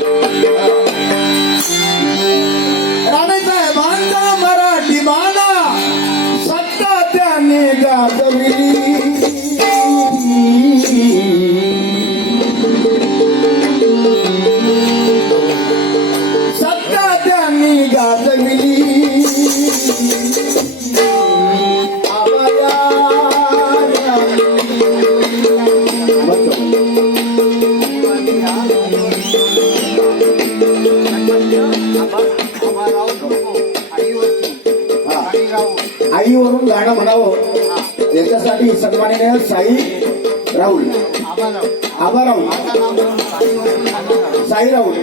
Yeah. आईवरून गाणं म्हणावं. याच्यासाठी सन्माननीय साई राहुल. आबा राहुल. साई राहुल.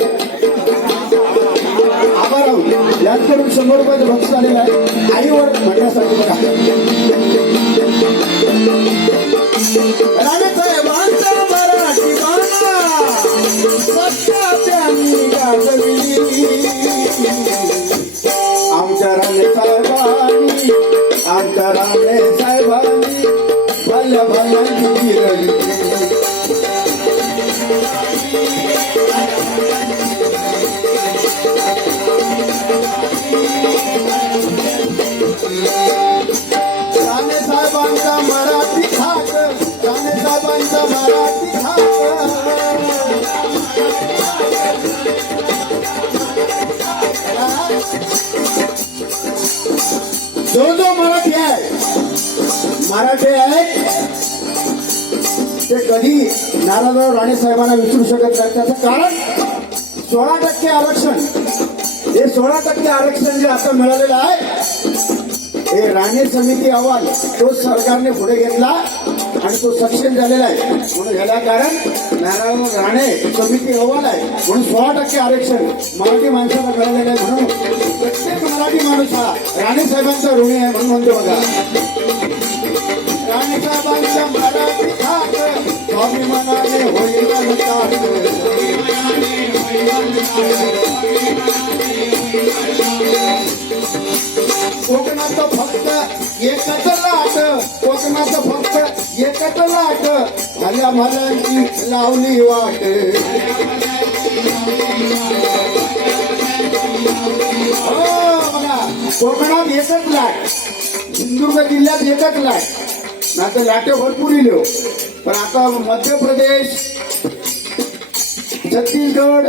आबा राहुल. याचकडून शंभर रुपयाचं बक्षीस आलेलं आहे. आईवर म्हणण्यासाठी जो जो मराठी आहे मराठी आहे. ते कधी नारायणराव राणे साहेबांना विसरू शकत नाही. त्याचं कारण सोळा टक्के आरक्षण. हे सोळा टक्के आरक्षण जे आता मिळालेलं आहे हे राणे समिती अहवाल तो सरकारने पुढे घेतला आणि तो सक्षम झालेला आहे. म्हणून ह्याला कारण नारायण राणे समिती अहवाल आहे. म्हणून सोळा टक्के आरक्षण मराठी माणसाला मिळालेलं आहे म्हणून. प्रत्येक मराठी माणूस हा राणे साहेबांचा ऋणी आहे म्हणून म्हणतो बघा. राणे साहेबांचा मराठी कोकणाचं फक्त एकच लाट कोकणाचं फक्त एकच लाट. भल्या भल्यांची लावली वाट. हो, कोकणात एकच लाट. सिंधुदुर्ग जिल्ह्यात एकच लाट. ना लाटे भरपूर इलो हो. पण आता मध्य प्रदेश छत्तीसगड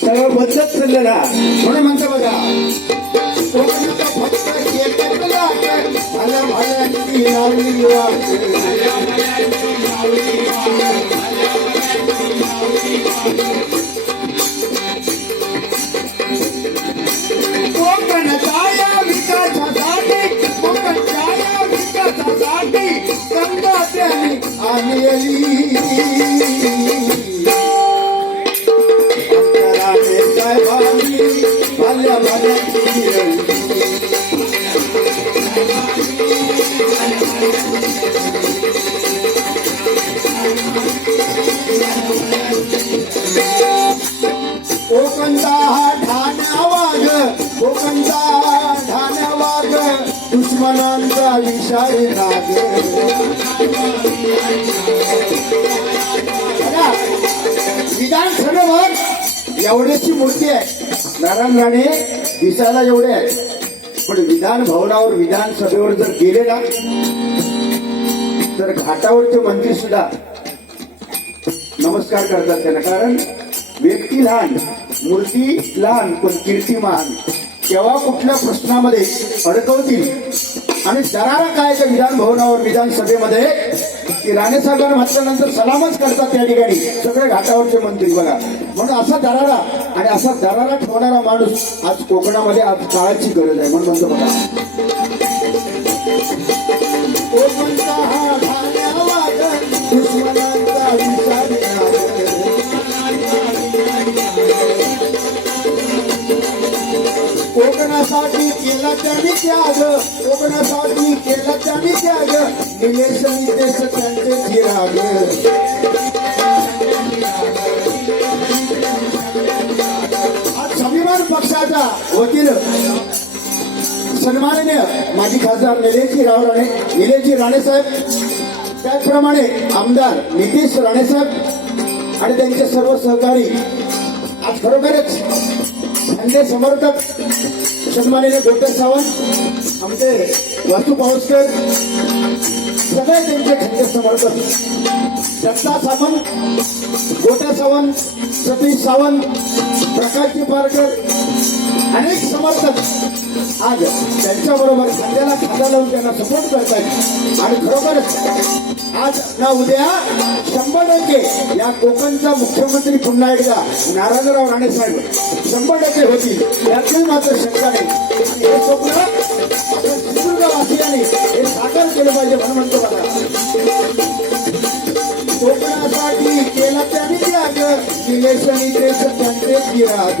सगळं बदलत चाललेला म्हणून म्हणतो बघा कोकणाचा फक्त दुश्मनांचा विषारी नाग विधानसभेवर एवढ्याची मूर्ती आहे. नारायण राणे दिसायला एवढे आहे पण विधान भवनावर विधानसभेवर जर गेले ना तर घाटावरचे मंत्री सुद्धा नमस्कार करतात त्यांना. कारण व्यक्ती लहान मूर्ती लहान पण कीर्तिमान केव्हा कुठल्या प्रश्नामध्ये अडकवतील आणि शरारा काय तर विधान भवनावर विधानसभेमध्ये की राणे साहेबांना म्हटल्यानंतर सलामच करतात त्या ठिकाणी. सगळे घाटावरचे मंत्री बघा. म्हणून असा दरारा आणि असा दरारा ठेवणारा माणूस आज कोकणामध्ये आज काळाची गरज आहे. म्हणून म्हणतो बघा. केला त्यांनी त्याग. कोकणासाठी केला त्यांनी त्याग. निलेश नितेश त्यांचे चिराग. आज स्वाभिमान पक्षाचा वकील सन्माननीय माजी खासदार निलेशजी राव राणे निलेशजी राणे साहेब त्याचप्रमाणे आमदार नितीश राणे साहेब आणि त्यांचे सर्व सहकारी आज खरोखरच धंदे समर्थक सन्मानिने गोटे सावंत आमचे वासू पाऊसकर सगळे त्यांचे खंडे समर्थक. दत्ता सावंत गोट्या सावंत सतीश सावंत प्रकाश पारकर अनेक समर्थक आज त्यांच्याबरोबर खांद्याला खांदा लावून त्यांना सपोर्ट करतात आणि खरोखरच आज ना उद्या शंभर टक्के या कोकणचा मुख्यमंत्री पुन्हा एकदा नारायणराव राणे साहेब शंभर टक्के होतील. यातही मात्र शंका नाही. हे स्वप्न आपण सिंधुदुर्गवासियांनी हे साकार केलं पाहिजे म्हणून म्हणतो मला कोकणासाठी केला त्याने त्याग. ते देश त्यांचे त्याग.